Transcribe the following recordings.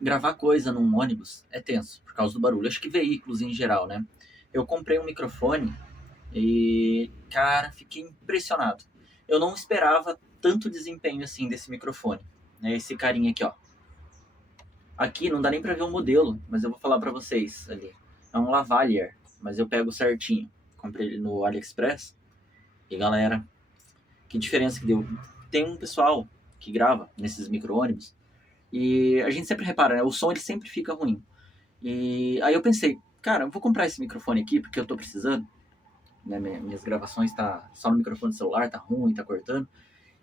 Gravar coisa num ônibus é tenso, por causa do barulho. Acho que veículos em geral, né? Eu comprei um microfone e, cara, fiquei impressionado. Eu não esperava tanto desempenho assim desse microfone. Né? Esse carinha aqui, ó. Aqui não dá nem pra ver o modelo, mas eu vou falar pra vocês ali. É um Lavalier, mas eu pego certinho. Comprei ele no AliExpress. E galera, que diferença que deu. Tem um pessoal que grava nesses micro-ônibus e a gente sempre repara, né? O som ele sempre fica ruim. E aí eu pensei, cara, eu vou comprar esse microfone aqui porque eu tô precisando. Né? Minhas gravações tá só no microfone do celular, tá ruim, tá cortando.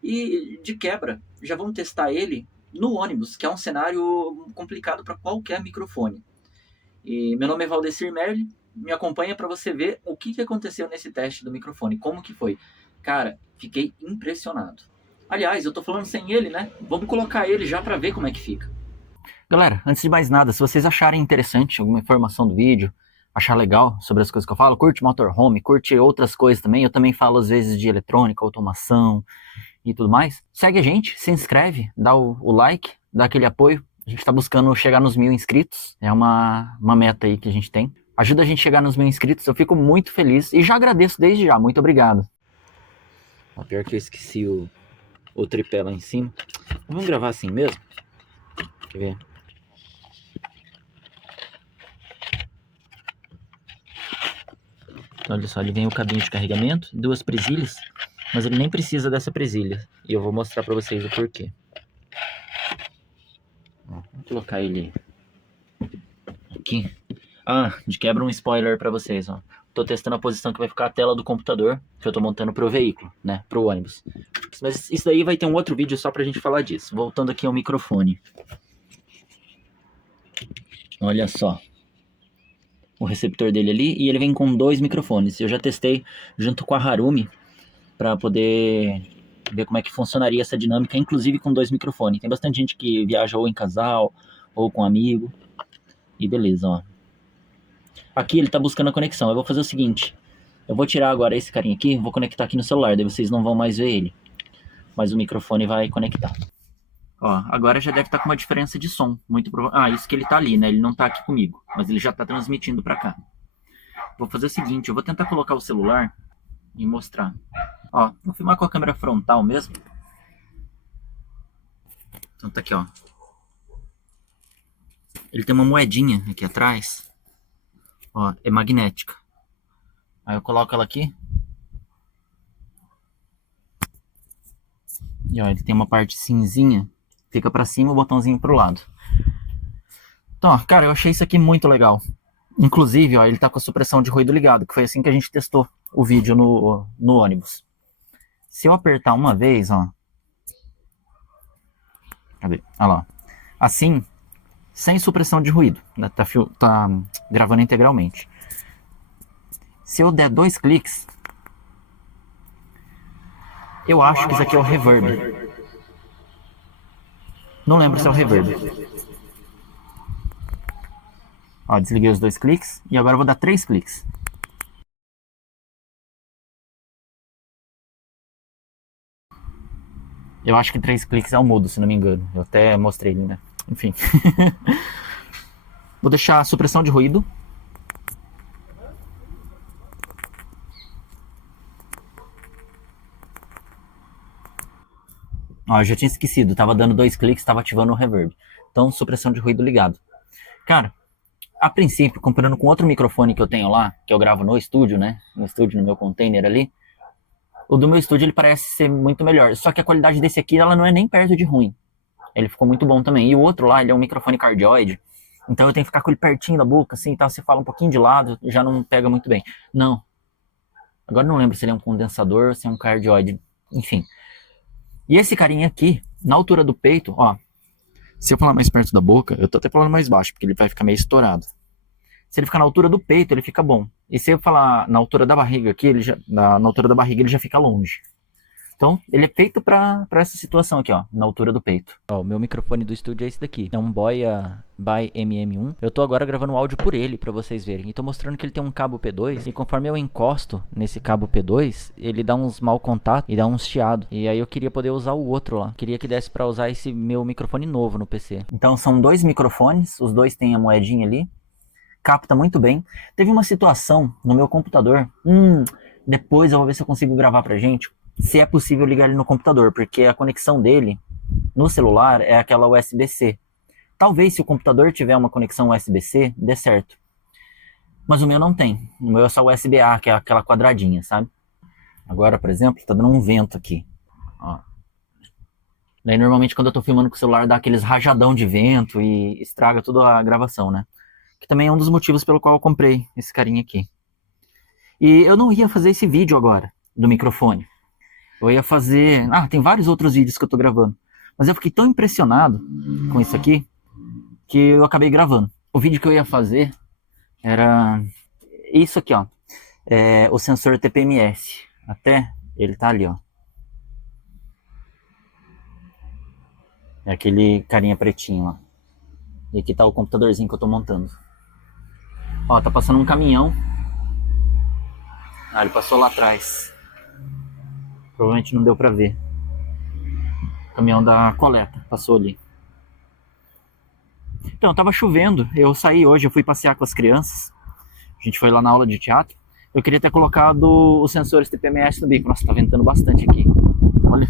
E de quebra, já vamos testar ele no ônibus, que é um cenário complicado para qualquer microfone. E meu nome é Valdecir Merli, me acompanha para você ver o que aconteceu nesse teste do microfone, como que foi. Cara, fiquei impressionado. Aliás, eu tô falando sem ele, né? Vamos colocar ele já para ver como é que fica. Galera, antes de mais nada, se vocês acharem interessante alguma informação do vídeo, achar legal sobre as coisas que eu falo, curte motorhome, curte outras coisas também, eu também falo às vezes de eletrônica, automação e tudo mais, segue a gente, se inscreve, dá o like, dá aquele apoio. A gente tá buscando chegar nos 1000 inscritos, é uma meta aí que a gente tem. Ajuda a gente a chegar nos 1000 inscritos, eu fico muito feliz e já agradeço desde já, muito obrigado. Pior que eu esqueci o tripé lá em cima. Vamos gravar assim mesmo? Quer ver? Então, olha só, ele vem o cabinho de carregamento, 2 presilhas, mas ele nem precisa dessa presilha. E eu vou mostrar pra vocês o porquê. Vou colocar ele aqui. De quebra um spoiler pra vocês, ó. Tô testando a posição que vai ficar a tela do computador, que eu tô montando pro veículo, né, pro ônibus. Mas isso daí vai ter um outro vídeo só pra gente falar disso. Voltando aqui ao microfone. Olha só. O receptor dele ali, e ele vem com 2 microfones. Eu já testei junto com a Harumi para poder ver como é que funcionaria essa dinâmica, inclusive com 2 microfones. Tem bastante gente que viaja ou em casal ou com amigo. E beleza, ó. Aqui ele tá buscando a conexão. Eu vou fazer o seguinte, eu vou tirar agora esse carinha aqui, vou conectar aqui no celular, daí vocês não vão mais ver ele. Mas o microfone vai conectar. Ó, agora já deve estar com uma diferença de som. Muito isso que ele tá ali, né? Ele não tá aqui comigo, mas ele já tá transmitindo para cá. Vou fazer o seguinte, eu vou tentar colocar o celular e mostrar. Ó, vou filmar com a câmera frontal mesmo. Então tá aqui, ó. Ele tem uma moedinha aqui atrás. Ó, é magnética. Aí eu coloco ela aqui. E ó, ele tem uma parte cinzinha. Fica pra cima e o botãozinho pro lado. Então, ó, cara, eu achei isso aqui muito legal. Inclusive, ó, ele tá com a supressão de ruído ligado, que foi assim que a gente testou o vídeo no ônibus. Se eu apertar uma vez, ó. Cadê? Olha lá. Assim, sem supressão de ruído. Né? Tá gravando integralmente. Se eu der 2 cliques, eu acho que isso aqui é o reverb. Não lembro se é o reverb. Ó, desliguei os 2 cliques e agora eu vou dar 3 cliques. Eu acho que 3 cliques é o mudo, se não me engano. Eu até mostrei ele, né? Enfim. Vou deixar a supressão de ruído. Ó, eu já tinha esquecido. Tava dando 2 cliques, tava ativando o reverb. Então, supressão de ruído ligado. Cara, a princípio, comparando com outro microfone que eu tenho lá, que eu gravo no estúdio, né? No estúdio, no meu container ali. O do meu estúdio, ele parece ser muito melhor. Só que a qualidade desse aqui, ela não é nem perto de ruim. Ele ficou muito bom também. E o outro lá, ele é um microfone cardioide. Então eu tenho que ficar com ele pertinho da boca, assim, e tal. Você fala um pouquinho de lado, já não pega muito bem. Não. Agora não lembro se ele é um condensador ou se é um cardioide. Enfim. E esse carinha aqui, na altura do peito, ó. Se eu falar mais perto da boca, eu tô até falando mais baixo, porque ele vai ficar meio estourado. Se ele ficar na altura do peito, ele fica bom. E se eu falar na altura da barriga aqui, na altura da barriga ele já fica longe. Então, ele é feito pra essa situação aqui, ó, na altura do peito. Ó, o meu microfone do estúdio é esse daqui. É um Boya by MM1. Eu tô agora gravando o áudio por ele pra vocês verem. E tô mostrando que ele tem um cabo P2 e conforme eu encosto nesse cabo P2, ele dá uns mau contato e dá uns chiado. E aí eu queria poder usar o outro lá. Queria que desse pra usar esse meu microfone novo no PC. Então são dois microfones, os dois têm a moedinha ali. Capta muito bem. Teve uma situação no meu computador. Depois eu vou ver se eu consigo gravar pra gente. Se é possível ligar ele no computador, porque a conexão dele no celular é aquela USB-C. Talvez se o computador tiver uma conexão USB-C, dê certo. Mas o meu não tem. O meu é só USB-A, que é aquela quadradinha, sabe? Agora, por exemplo, tá dando um vento aqui. Ó. Daí normalmente quando eu tô filmando com o celular dá aqueles rajadão de vento e estraga toda a gravação, né? Que também é um dos motivos pelo qual eu comprei esse carinha aqui. E eu não ia fazer esse vídeo agora, do microfone. Eu ia fazer... tem vários outros vídeos que eu tô gravando. Mas eu fiquei tão impressionado com isso aqui, que eu acabei gravando. O vídeo que eu ia fazer era isso aqui, ó. É o sensor TPMS. Até ele tá ali, ó. É aquele carinha pretinho, ó. E aqui tá o computadorzinho que eu tô montando. Ó, tá passando um caminhão. Ele passou lá atrás. Provavelmente não deu pra ver. O caminhão da coleta passou ali. Então, tava chovendo, eu saí hoje, eu fui passear com as crianças. A gente foi lá na aula de teatro. Eu queria ter colocado os sensores TPMS no bico. Nossa, tá ventando bastante aqui. Olha.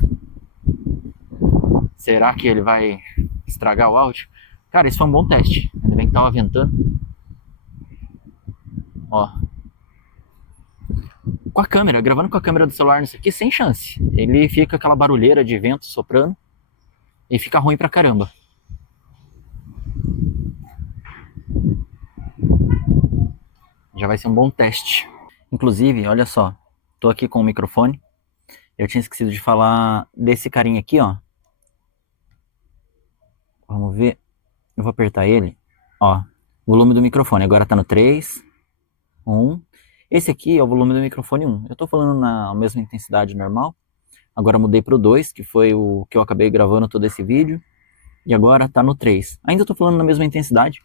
Será que ele vai estragar o áudio? Cara, isso foi um bom teste. Ainda bem que tava ventando. Ó. Com a câmera, gravando com a câmera do celular nisso aqui, sem chance. Ele fica aquela barulheira de vento soprando. E fica ruim pra caramba. Já vai ser um bom teste. Inclusive, olha só, tô aqui com o microfone. Eu tinha esquecido de falar desse carinha aqui, ó. Vamos ver. Eu vou apertar ele. Ó, volume do microfone. Agora tá no 3, 1. Esse aqui é o volume do microfone 1. Eu tô falando na mesma intensidade normal. Agora mudei pro 2, que foi o que eu acabei gravando todo esse vídeo. E agora tá no 3. Ainda tô falando na mesma intensidade.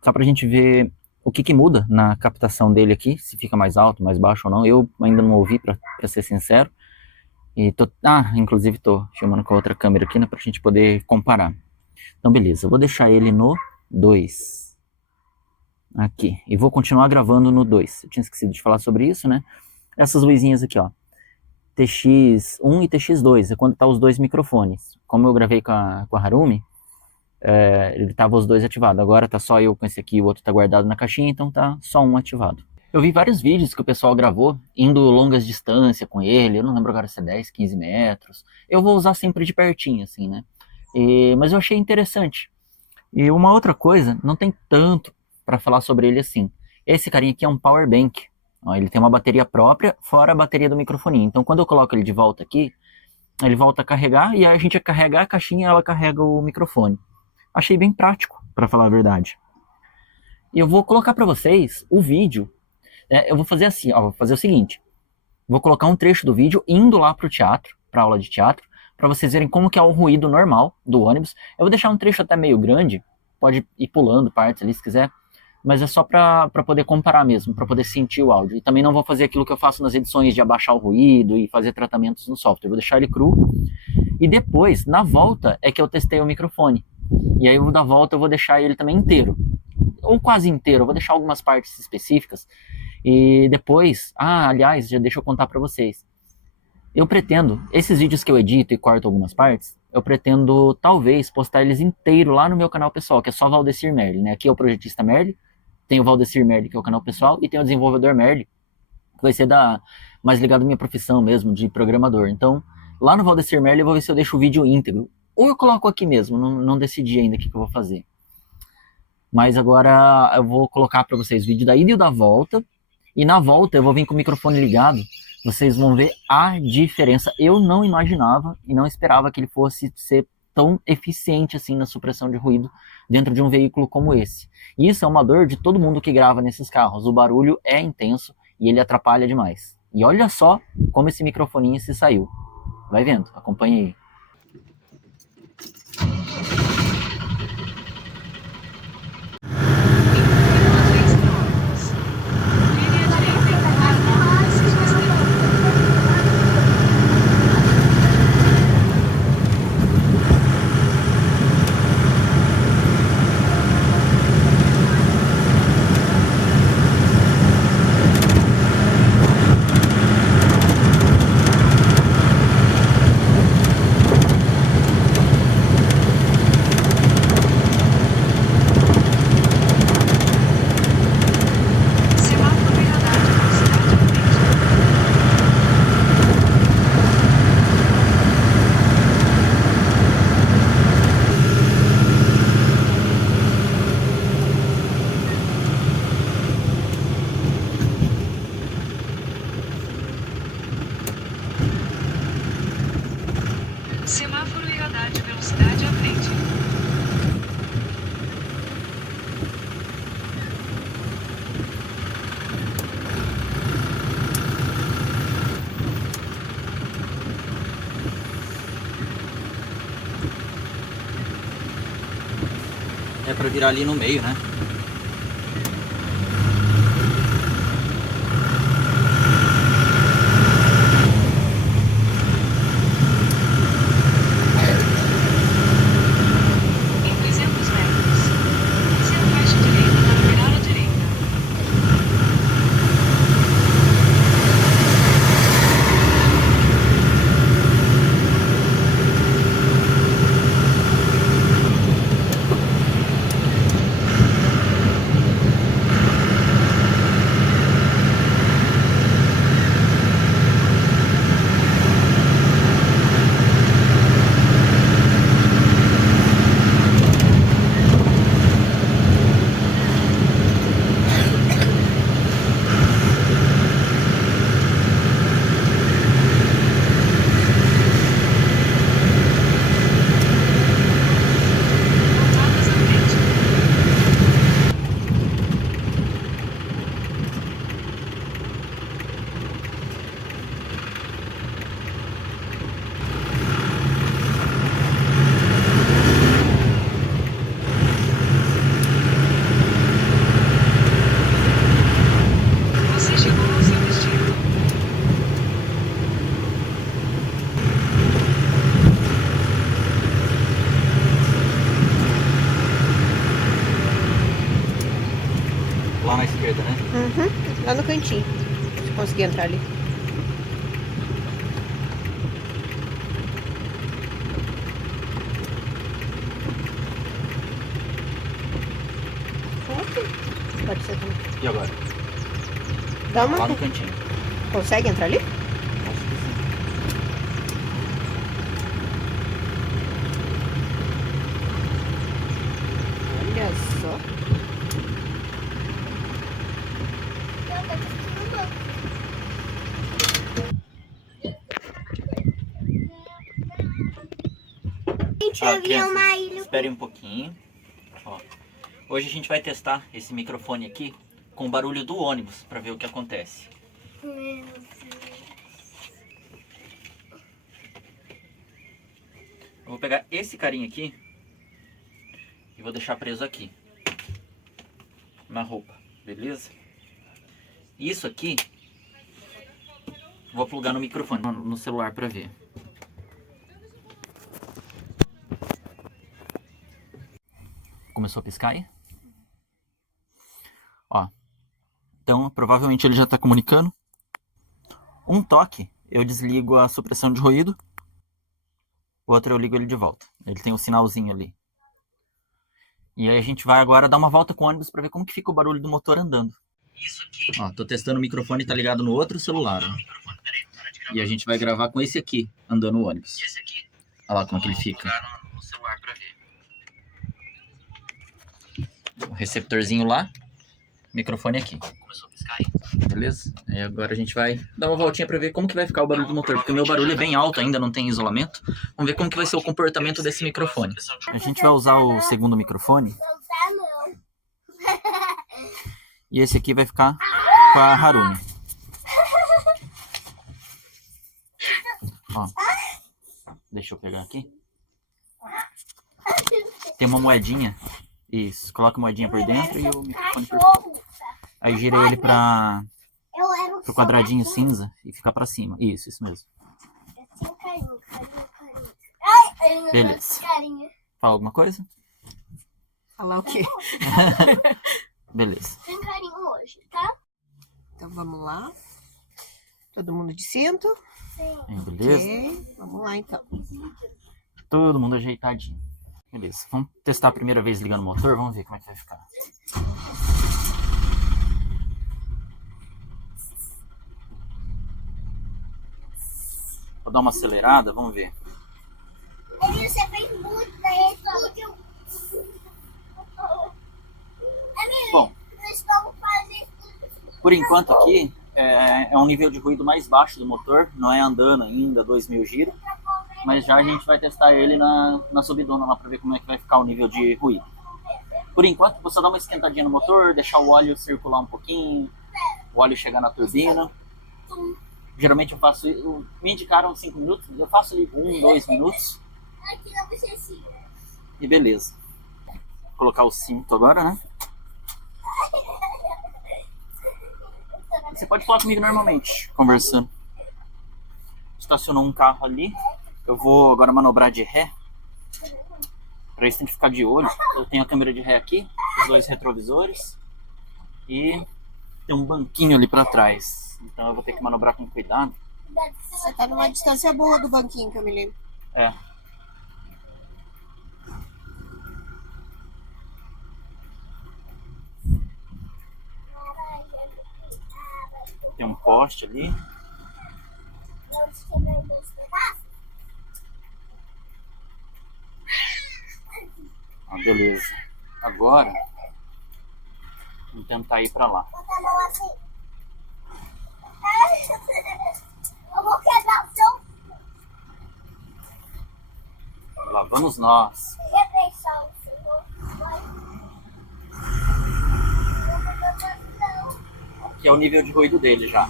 Só pra gente ver o que muda na captação dele aqui, se fica mais alto, mais baixo ou não. Eu ainda não ouvi, pra ser sincero. E inclusive tô filmando com a outra câmera aqui, né, pra gente poder comparar. Então beleza, eu vou deixar ele no 2. Aqui. E vou continuar gravando no 2. Eu tinha esquecido de falar sobre isso, né? Essas luzinhas aqui, ó. TX1 e TX2, é quando tá os dois microfones. Como eu gravei com a Harumi, ele tava os dois ativados. Agora tá só eu com esse aqui, o outro tá guardado na caixinha, então tá só um ativado. Eu vi vários vídeos que o pessoal gravou, indo longas distâncias com ele, eu não lembro agora se é 10, 15 metros. Eu vou usar sempre de pertinho, assim, né? Mas eu achei interessante. E uma outra coisa, não tem tanto para falar sobre ele assim. Esse carinha aqui é um power bank. Ó, ele tem uma bateria própria, fora a bateria do microfone. Então quando eu coloco ele de volta aqui, ele volta a carregar e aí a gente carrega a caixinha e ela carrega o microfone. Achei bem prático, para falar a verdade. E eu vou colocar para vocês o vídeo. Eu vou fazer assim, ó, vou fazer o seguinte. Vou colocar um trecho do vídeo indo lá pro teatro, pra aula de teatro, para vocês verem como que é o ruído normal do ônibus. Eu vou deixar um trecho até meio grande, pode ir pulando partes ali se quiser, mas é só para poder comparar mesmo, para poder sentir o áudio. E também não vou fazer aquilo que eu faço nas edições de abaixar o ruído e fazer tratamentos no software. Eu vou deixar ele cru e depois, na volta, é que eu testei o microfone. E aí da volta eu vou deixar ele também inteiro, ou quase inteiro, eu vou deixar algumas partes específicas. E depois, aliás, já deixa eu contar para vocês. Eu pretendo, esses vídeos que eu edito e corto algumas partes, eu pretendo talvez postar eles inteiros lá no meu canal pessoal, que é só Valdecir Merli, né? Aqui é o projetista Merli, tem o Valdecir Merli, que é o canal pessoal, e tem o desenvolvedor Merli, que vai ser mais ligado à minha profissão mesmo, de programador. Então, lá no Valdecir Merli eu vou ver se eu deixo o vídeo íntegro. Ou eu coloco aqui mesmo, não decidi ainda o que eu vou fazer. Mas agora eu vou colocar para vocês o vídeo da ida e da volta. E na volta eu vou vir com o microfone ligado. Vocês vão ver a diferença. Eu não imaginava e não esperava que ele fosse ser tão eficiente assim na supressão de ruído dentro de um veículo como esse. E isso é uma dor de todo mundo que grava nesses carros. O barulho é intenso e ele atrapalha demais. E olha só como esse microfoninho se saiu. Vai vendo, acompanha aí. pra virar ali no meio, né? Em 300 metros, siga faixa direita para virar à direita. Voltadas à frente. Você chegou ao seu destino. Lá na esquerda, né? Uhum, lá no cantinho. Se conseguir entrar ali. Pode ser também. E agora? Dá Lá uma. no cantinho. Consegue entrar ali? Acho que sim. Olha só. Ah, crianças, esperem um pouquinho. Ó, hoje a gente vai testar esse microfone aqui com o barulho do ônibus para ver o que acontece. Eu vou pegar esse carinha aqui e vou deixar preso aqui na roupa, beleza? Isso aqui vou plugar no microfone, no celular para ver. Começou a piscar aí? Ó, então provavelmente ele já está comunicando. Um toque, eu desligo a supressão de ruído. O outro eu ligo ele de volta. Ele tem um sinalzinho ali. E aí a gente vai agora dar uma volta com o ônibus para ver como que fica o barulho do motor andando. Isso aqui. Ó, tô testando o microfone, tá ligado no outro celular. Ó. E a gente vai gravar com esse aqui, andando no ônibus. E esse aqui? Olha lá como que ele fica. No celular pra ver. O receptorzinho lá, microfone aqui. Começou a piscar aí. Beleza? Aí agora a gente vai dar uma voltinha pra ver como que vai ficar o barulho do motor, porque o meu barulho é bem alto ainda, não tem isolamento. Vamos ver como que vai ser o comportamento desse microfone. A gente vai usar o segundo microfone. E esse aqui vai ficar com a Harumi. Ó. Deixa eu pegar aqui. Tem uma moedinha. Isso, coloca a moedinha por dentro e o microfone por fora. Aí gira ele pro quadradinho cinza e fica pra cima. Isso mesmo. Beleza. Fala alguma coisa? Falar o quê? Beleza. Tem carinho hoje, tá? Então vamos lá. Todo mundo de cinto? Aí, beleza. Ok, vamos lá então. Todo mundo ajeitadinho. Beleza. Vamos testar a primeira vez ligando o motor. Vamos ver como é que vai ficar. Vou dar uma acelerada, vamos ver. Você fez muito daí, estúdio. Bom, por enquanto aqui é um nível de ruído mais baixo do motor. Não é andando ainda, 2.000 giros. Mas já a gente vai testar ele na subidona lá para ver como é que vai ficar o nível de ruído. Por enquanto, vou só dar uma esquentadinha no motor, deixar o óleo circular um pouquinho, o óleo chegar na turbina. Geralmente eu faço, me indicaram 5 minutos, eu faço ali 1, 2 minutos. E beleza. Vou colocar o cinto agora, né? Você pode falar comigo normalmente, conversando. Estacionou um carro ali. Eu vou agora manobrar de ré. Para isso tem que ficar de olho. Eu tenho a câmera de ré aqui, os 2 retrovisores. E tem um banquinho ali para trás. Então eu vou ter que manobrar com cuidado. Você tá numa distância boa do banquinho, que eu me lembro. É. Tem um poste ali. Ah, beleza. Agora, vamos tentar ir pra lá. Bota a mão assim. Eu vou quebrar o seu. Lá vamos nós. Repressão, senhor. Aqui é o nível de ruído dele já.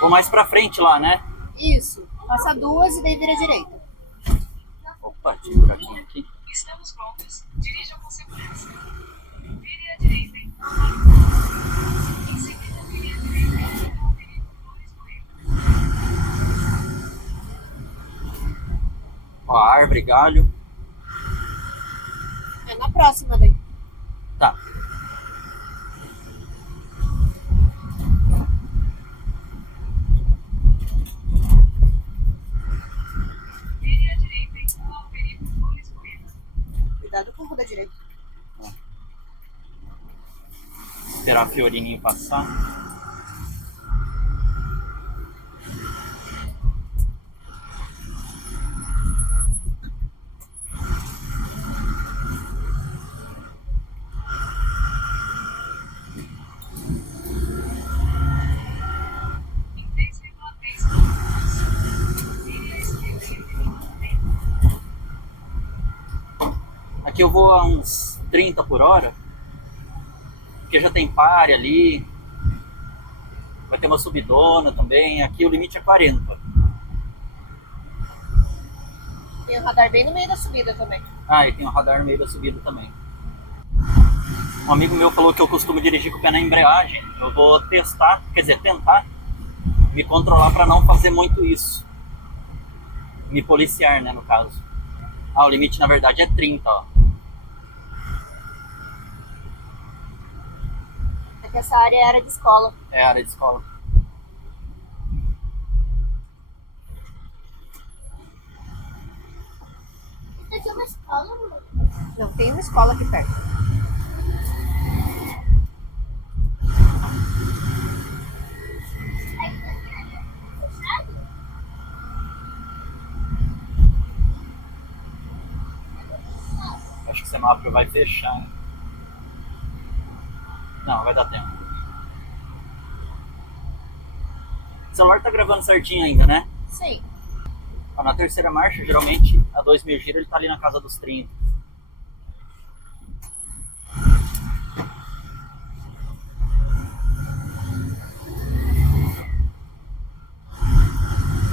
Vou mais pra frente lá, né? Isso. Passa 2 e daí vira direita. Opa, tinha um buraquinho aqui. Estamos prontos. Dirijam com segurança. Vire à direita em Em seguida, vire à direita em Avenida Flores Bueno. Ó, árvore, galho. É na próxima daí. Tá. Vire à direita em Avenida Flores Bueno. Cuidado com o rua da direita. Esperar a Fiorininho passar. Em 3,3 km. Vire à esquerda em Avenida Bueno. Aqui eu vou a uns 30 por hora. Porque já tem pare ali. Vai ter uma subidona também. Aqui o limite é 40. Tem o radar bem no meio da subida também. Ah, e tem um radar no meio da subida também. Um amigo meu falou que eu costumo dirigir com o pé na embreagem. Eu vou testar, quer dizer, tentar me controlar para não fazer muito isso. Me policiar, né, no caso. Ah, o limite na verdade é 30, ó. É que essa área é área de escola. É a área de escola. Isso aqui é uma escola, mano. Não, tem uma escola aqui perto. Fechado? Acho que o semáforo vai fechar, hein? Não, vai dar tempo. O celular tá gravando certinho ainda, né? Sim. Ó, na terceira marcha, geralmente, a 2.000 giros, ele tá ali na casa dos 30.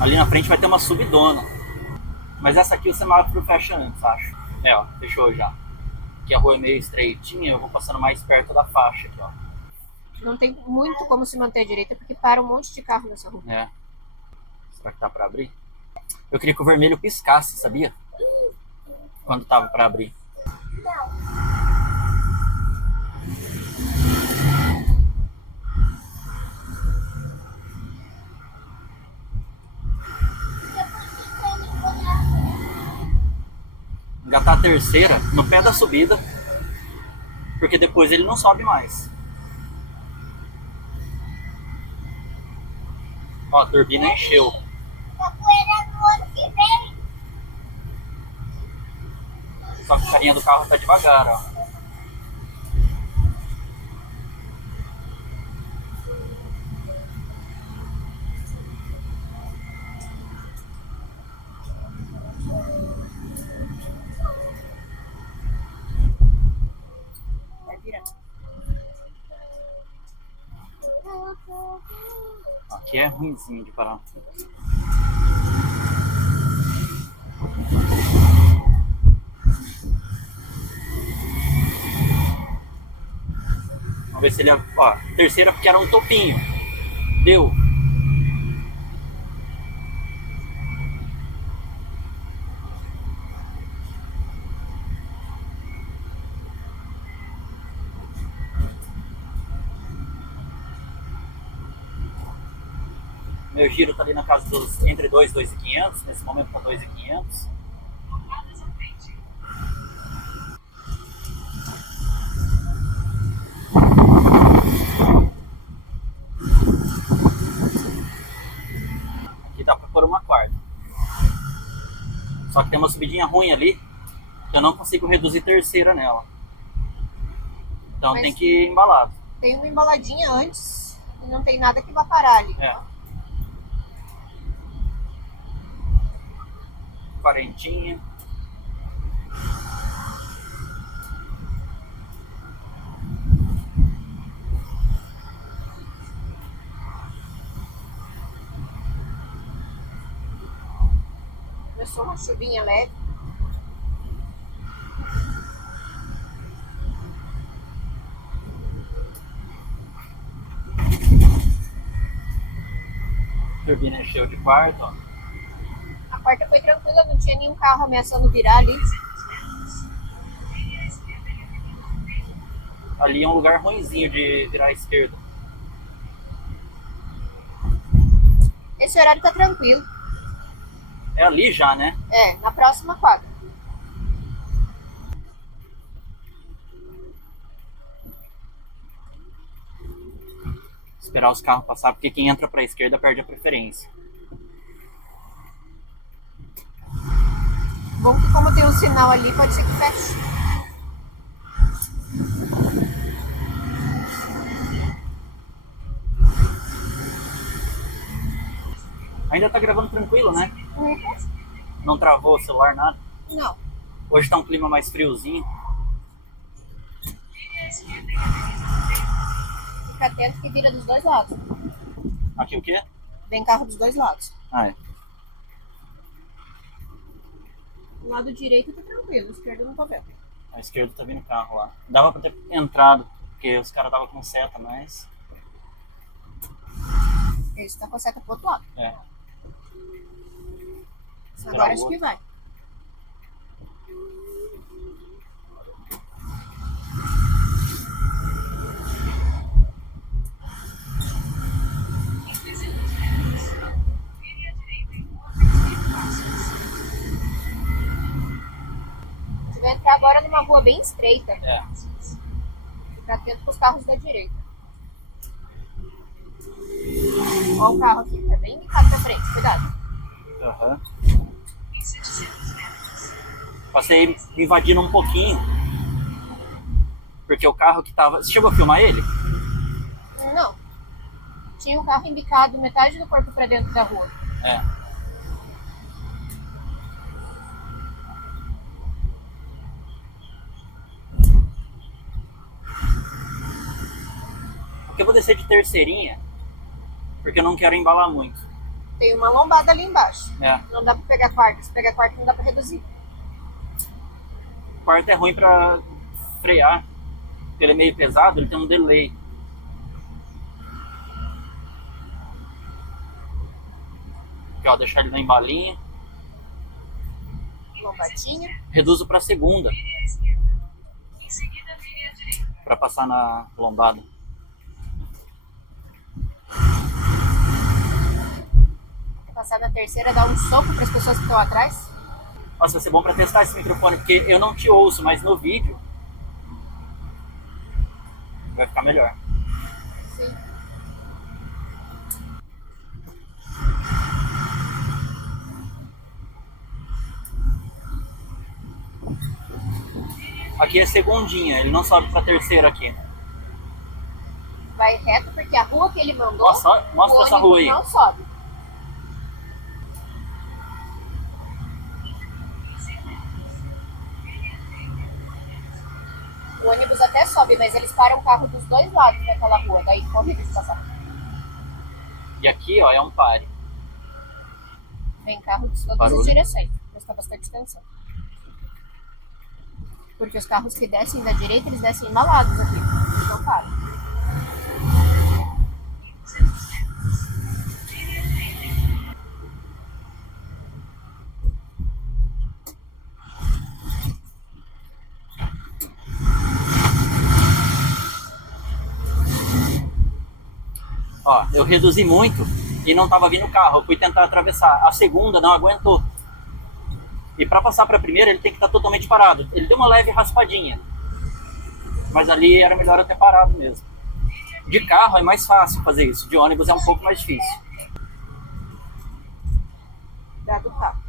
Ali na frente vai ter uma subidona. Mas essa aqui o semáforo fecha antes, acho. É, ó, fechou já. Aqui a rua é meio estreitinha, eu vou passando mais perto da faixa aqui, ó. Não tem muito como se manter à direita porque para um monte de carro nessa rua. É. Será que tá pra abrir? Eu queria que o vermelho piscasse, sabia? Quando tava pra abrir. Engatar a terceira no pé da subida, porque depois ele não sobe mais. Ó, a turbina encheu. Capoeira no ano que vem. Só que a carinha do carro tá devagar, ó. Vai virar. Aqui é ruimzinho de parar. Vamos ver se ele... Ó, terceira porque era um topinho. Deu. Meu giro tá ali na casa dos entre 2 e 2.500. Nesse momento tá 2.500. Rodadas à frente. Aqui dá pra pôr uma quarta. Só que tem uma subidinha ruim ali, que eu não consigo reduzir terceira nela. Então Mas- tem que ir embalado. Tem uma embaladinha antes e não tem nada que vá parar ali. É. Quarentinha. Começou uma chuvinha leve. Turbina encheu de quarto, ó. A quarta foi tranquila, não tinha nenhum carro ameaçando virar ali. Ali é um lugar ruinzinho de virar à esquerda. Esse horário tá tranquilo. É ali já, né? É, na próxima quadra. Esperar os carros passar, porque quem entra pra esquerda perde a preferência. Bom que como tem um sinal ali, pode ser que feche. Ainda tá gravando tranquilo, né? Não travou o celular, nada. Não. Hoje tá um clima mais friozinho. Fica atento que vira dos dois lados. Aqui o quê? Vem carro dos dois lados. Ah, é. O lado direito tá tranquilo, o esquerdo eu não tô vendo. A esquerda tá vindo carro lá. Dava pra ter entrado, porque os caras estavam com seta, mas... Esse tá com a seta pro outro lado. É. Agora acho que vai. Em 300 metros. Vire à direita em 1,5 passos. A gente vai entrar agora numa rua bem estreita. É. Fica atento com os carros da direita. Olha o carro aqui, tá bem indicado na frente, cuidado. Aham. Em 700 metros. Passei me invadindo um pouquinho. Porque o carro que tava... Você chegou a filmar ele? Não. Tinha um carro embicado, metade do corpo pra dentro da rua. É. Aqui eu vou descer de terceirinha, porque eu não quero embalar muito. Tem uma lombada ali embaixo. É. Não dá pra pegar quarta. Se pegar quarta, não dá pra reduzir. O quarto é ruim pra frear, porque ele é meio pesado, ele tem um delay. Aqui, ó, deixar ele na embalinha. Lombadinha. Reduzo pra segunda, Vire à esquerda. Em seguida, vire à direita. pra passar na lombada. Passar na terceira, dar um soco para as pessoas que estão atrás. Nossa, vai ser bom pra testar esse microfone, porque eu não te ouço, mas no vídeo vai ficar melhor. Sim. Aqui é segundinha, ele não sobe pra terceira aqui. Vai reto porque a rua que ele mandou. Nossa, mostra o essa rua aí. ônibus não sobe. O ônibus até sobe, mas eles param o carro dos dois lados daquela rua. Daí fica horrível de passar. E aqui, ó, é um pare. Vem carro de todas Barulho. as direções. Presta bastante atenção. Porque os carros que descem da direita, eles descem embalados aqui. Eles não param. Ó, eu reduzi muito e não tava vindo o carro. Eu fui tentar atravessar. A segunda não aguentou. E para passar para a primeira, ele tem que estar totalmente parado. Ele deu uma leve raspadinha. Mas ali era melhor eu ter parado mesmo. De carro é mais fácil fazer isso. De ônibus é um pouco mais difícil. Da do carro.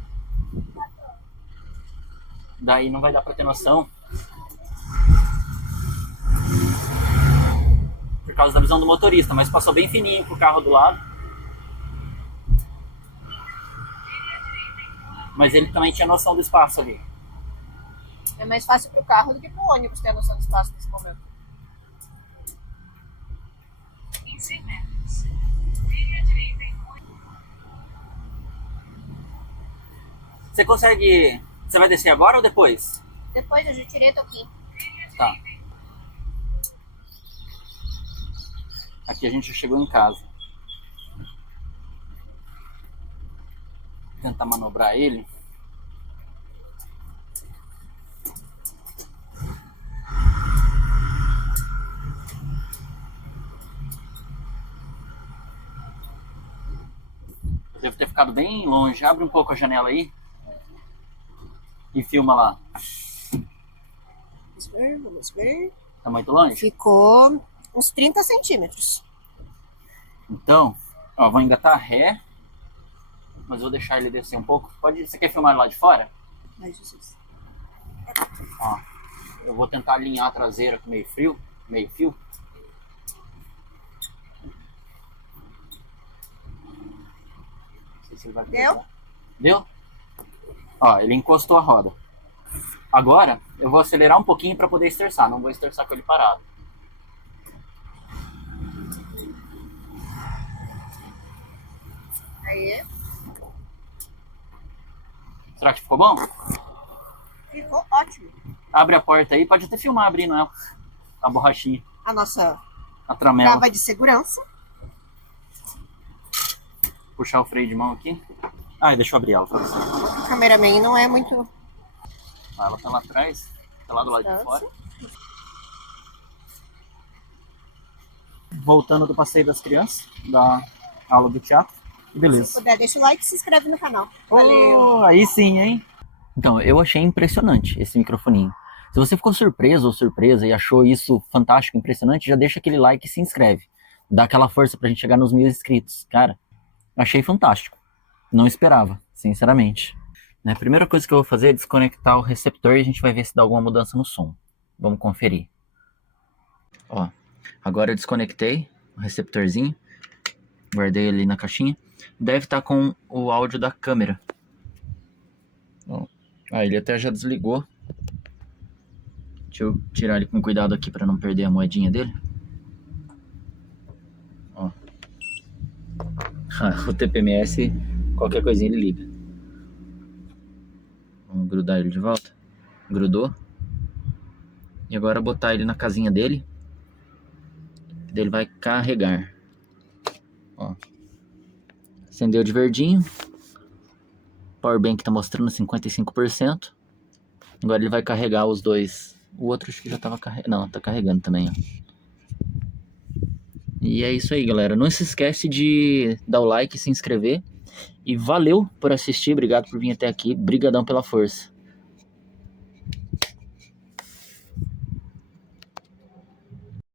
Daí não vai dar para ter noção. Por causa da visão do motorista. Mas passou bem fininho pro carro do lado. Mas ele também tinha noção do espaço ali. É mais fácil pro carro do que pro ônibus ter a noção do espaço nesse momento. Em 100 metros. Vire à direita em Você consegue... Você vai descer agora ou depois? Depois eu já tirei o toquinho. Tá. Aqui a gente já chegou em casa. Vou tentar manobrar ele. Eu devo ter ficado bem longe. Abre um pouco a janela aí. E filma lá. Vamos ver, vamos ver. Tá muito longe? Ficou uns 30 centímetros. Então, ó, vou engatar ré. Mas vou deixar ele descer um pouco. Você quer filmar lá de fora? Ai, Jesus. Ó, eu vou tentar alinhar a traseira com meio fio. Não sei se ele vai pegar. Deu? Deu? Ó, ele encostou a roda. Agora, eu vou acelerar um pouquinho para poder esterçar. Não vou esterçar com ele parado. Aí. Será que ficou bom? Ficou ótimo. Abre a porta aí. Pode até filmar abrindo ela. A borrachinha. A nossa A tramela. trava de segurança. Puxar o freio de mão aqui. Ah, deixa eu abrir ela. O cameraman não é muito... Ah, ela tá lá atrás. Tá lá do lado de fora. Voltando do passeio das crianças. Da aula do teatro. Beleza. Se puder, deixa o like e se inscreve no canal. Valeu. Oh, aí sim, hein? Então, eu achei impressionante esse microfoninho. Se você ficou surpreso ou surpresa e achou isso fantástico, impressionante, já deixa aquele like e se inscreve. Dá aquela força pra gente chegar nos 1000 inscritos. Cara, achei fantástico. Não esperava, sinceramente. A primeira coisa que eu vou fazer é desconectar o receptor e a gente vai ver se dá alguma mudança no som. Vamos conferir. Ó, agora eu desconectei o receptorzinho. Guardei ele na caixinha. Deve estar com o áudio da câmera. Ó, ele até já desligou. Deixa eu tirar ele com cuidado aqui para não perder a moedinha dele. Ó. O TPMS, qualquer coisinha ele liga. Vamos grudar ele de volta. Grudou. E agora botar ele na casinha dele. Ele vai carregar. Ó. Acendeu de verdinho. Powerbank tá mostrando 55%. Agora ele vai carregar os dois. O outro acho que já tava carregando. Não, tá carregando também, ó. E é isso aí, galera. Não se esquece de dar o like, se inscrever. E valeu por assistir. Obrigado por vir até aqui. Brigadão pela força.